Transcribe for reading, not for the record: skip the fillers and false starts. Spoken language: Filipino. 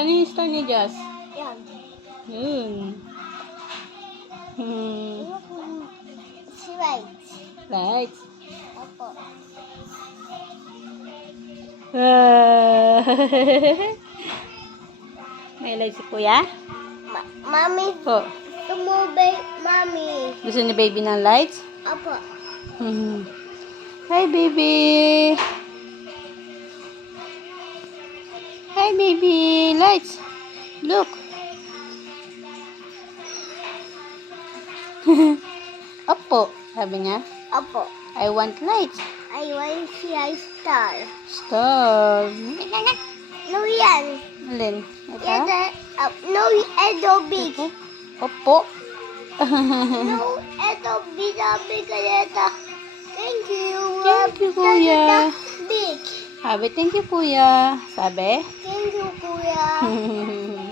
Saan yung star ni Jazz? Yan. Yun. Si White. Right. Opo. May light si Kuya? Mami, Po. tumubay, Mami. Gusto ni baby ng lights? Opo. Hi, baby. Hi, baby. Lights. Look. Opo, sabi niya. Opo. I want lights. I want to see a star. Star. No, yan. Alin? Yan, Ito? no, eto big. Opo. No, eto big, big, eto. Thank you. Thank you, Kuya. Big. Sabi, thank you, Kuya. Sabi? Thank you, Kuya.